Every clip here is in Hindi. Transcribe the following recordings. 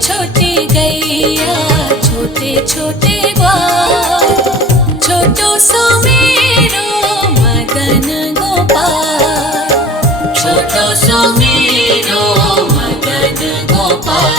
छोटी गैया छोटे छोटे ग्वाल, छोटो सो मेरो मदन गोपाल, छोटो सो मेरो मदन गोपाल।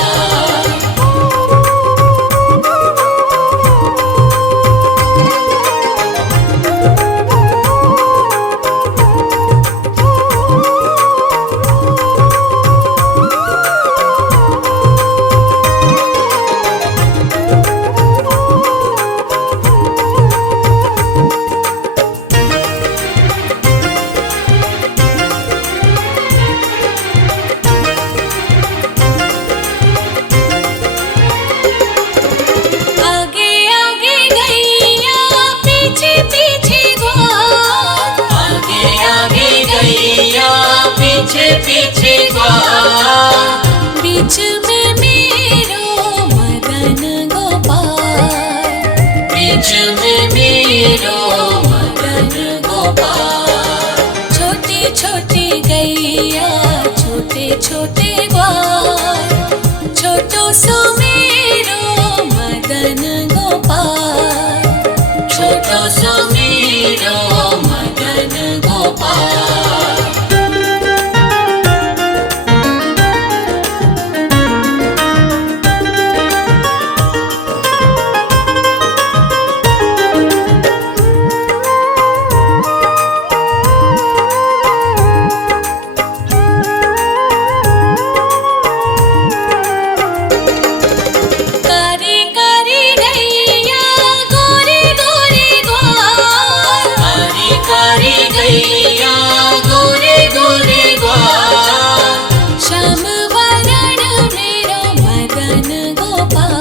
पीछे पीछे ग्वाल, बीच में मेरो मदन गोपाल, बीच में मेरो मदन गोपाल। छोटी छोटी गैया छोटे छोटे ग्वाल, छोटो सो मेरो मदन गोपाल, छोटो सो मेरो मदन गोपाल। श्याम वरण मेरो मदन गोपाल,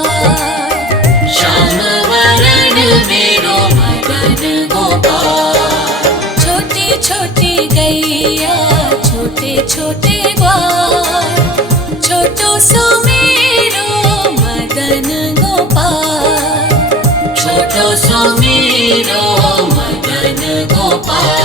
श्याम वरण मेरो मदन गोपाल। छोटी छोटी गैया छोटे छोटे ग्वाल, छोटो सो मेरो मदन गोपाल, छोटो सो मेरो मदन गोपाल।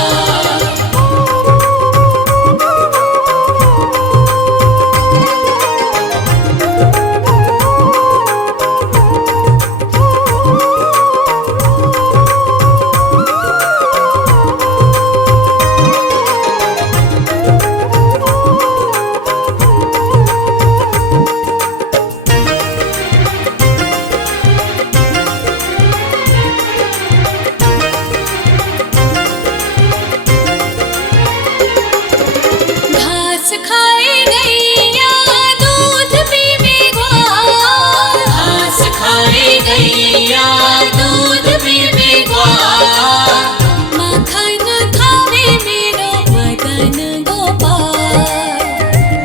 खाए गैया दूध पीवे ग्वाल, घास खाए गैया दूध पीवे ग्वाल। माखन खावे मेरो मदन गोपाल,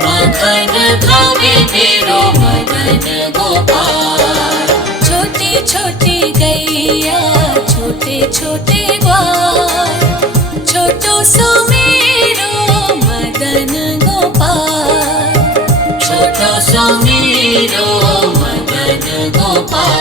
माखन खावे मेरो मदन गोपाल। छोटी छोटी गैया छोटे छोटे ग्वाल, छोटो सो मेरो मदन गोपाल, छोटो सो मेरो मदन गोपाल।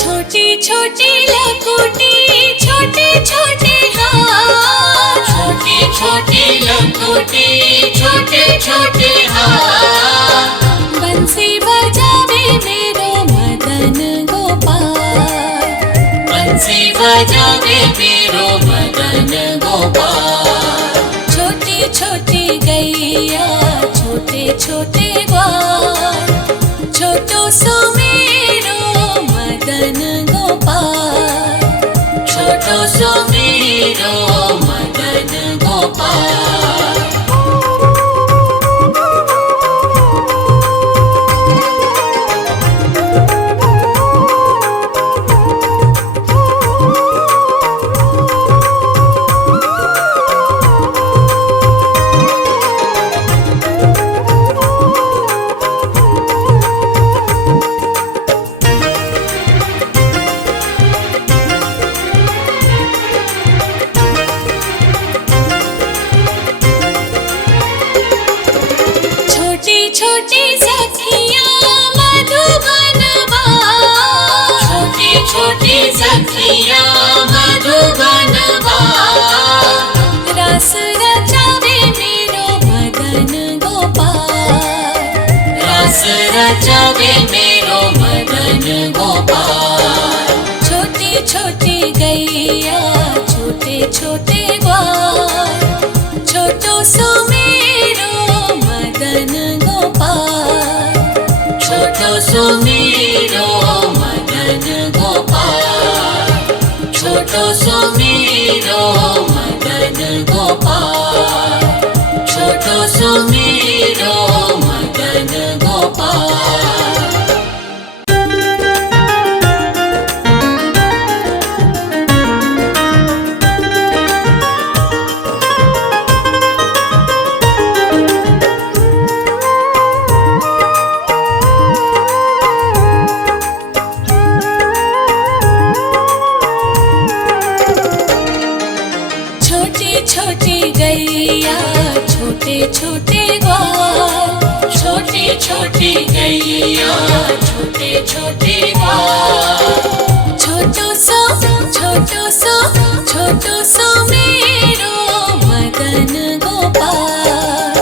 छोटी छोटी लकुटी छोटे छोटे हाथ, छोटी छोटी लकुटी छोटे छोटे हाथ। बंसी बजावे मेरो मदन गोपाल, बंसी बजावे मेरो मदन गोपाल। छोटी छोटी गैया छोटे छोटे ग्वाल, छोटो सो मेरो मदन गोपाल, छोटो सो मेरो मदन गोपाल। छोटी सखियाँ मधुबन बार, छोटी छोटी सखियाँ मधुबन बार, रास रचावे मेरो मदन गोपाल, रास रचावे मेरो मदन गोपाल। छोटी छोटी गैया छोटे छोटे ग्वाल, छोटो सो मेरो मदन गोपाल, छोटो सो मेरो मदन गोपाल, छोटो सो मेरो मदन गोपाल, छोटो सो मेरो मदन गोपाल। छोटी गैया छोटे छोटे ग्वाल, छोटी छोटी गैया छोटे छोटे ग्वाल, छोटो सो मेरो मदन गोपाल,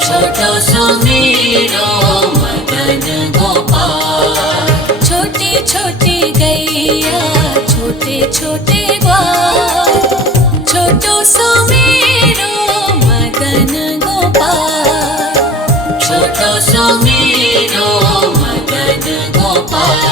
छोटो सो मेरो मदन गोपाल। छोटी छोटी गैया छोटे छोटे ग्वाल, छोटो सो मेरो मदन गोपाल, छोटो सो मेरो मदन गोपाल।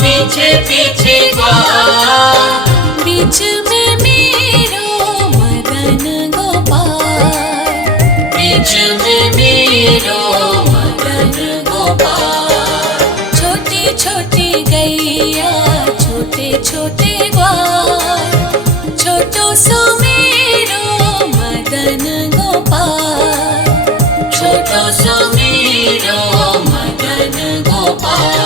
पीछे पीछे ग्वाल, बीच में मेरो मदन गोपाल, बीच में मेरो मदन गोपाल। छोटी छोटी गैया छोटे छोटे ग्वाल, छोटो सो मेरो मदन गोपाल, छोटो सो मेरो मदन गोपाल।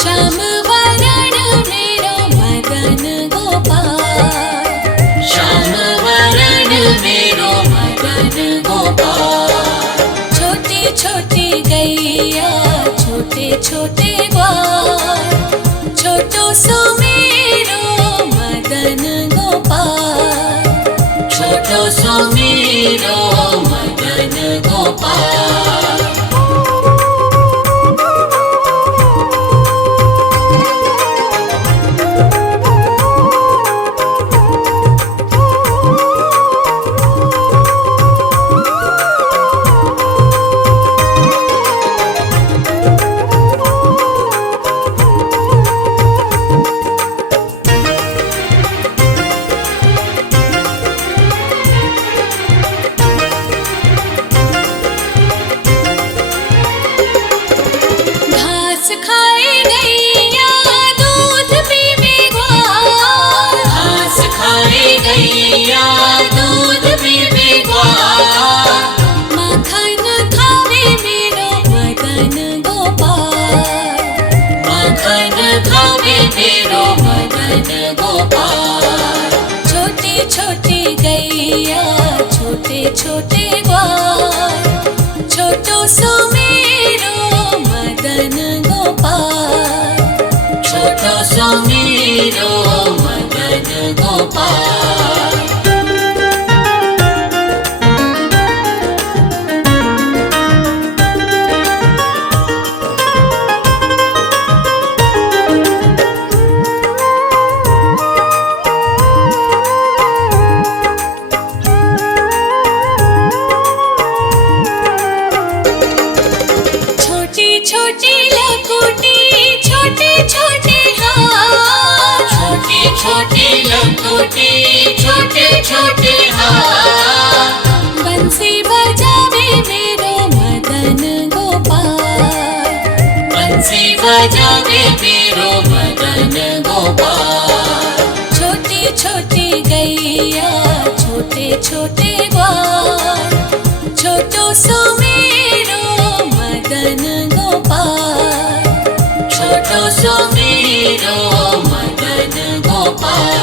श्याम वरण मेरो मदन गोपाल, श्याम वरण मेरो मदन गोपाल। छोटी छोटी गैया छोटे छोटे ग्वाल, छोटो सो मेरो मदन गोपाल, छोटो सो मेरो मदन गोपाल। गैया दूध पीवे ग्वाल, माखन खावे मेरो मदन गोपाल, माखन खावे मेरो मदन गोपाल। छोटी छोटी गैया छोटे छोटे ग्वाल, छोटो सो मेरो मदन गोपाल, सुमेरो मदन गोपाल। छोटी छोटी लकुटी छोटे छोटे हाथ, छोटी छोटी लकुटी छोटे छोटे हाथ, बंसी बजावे मेरो मदन गोपाल, बंसी बजावे मेरो मदन गोपाल। छोटी छोटी गैया छोटे छोटे ग्वाल, छोटो सुमेरो मदन गोपाल, छोटो सुमेरो मदन गोपाल।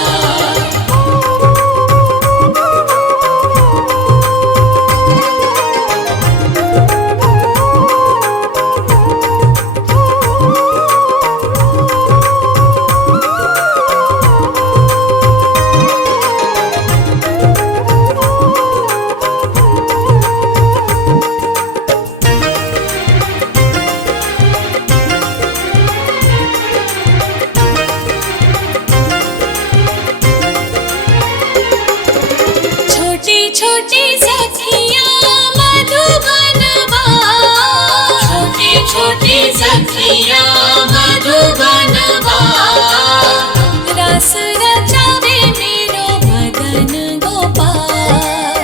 छोटी सखियाँ मधुबन बाल, छोटी छोटी सखियाँ मधुबन बाल, रस रचावे मेरो मदन गोपाल,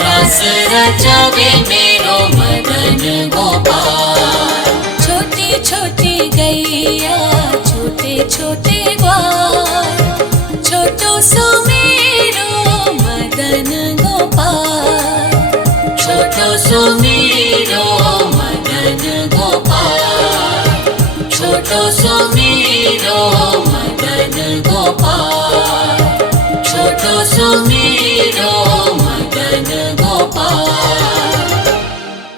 रस रचावे मेरो मदन गोपाल। छोटी छोटी गैया छोटे छोटे ग्वाल, छोटो सुमेरो मदन गोपाल, छोटो सुमेरो मदन गोपाल, छोटो सुमेरो मदन गोपाल, छोटो सुमेरो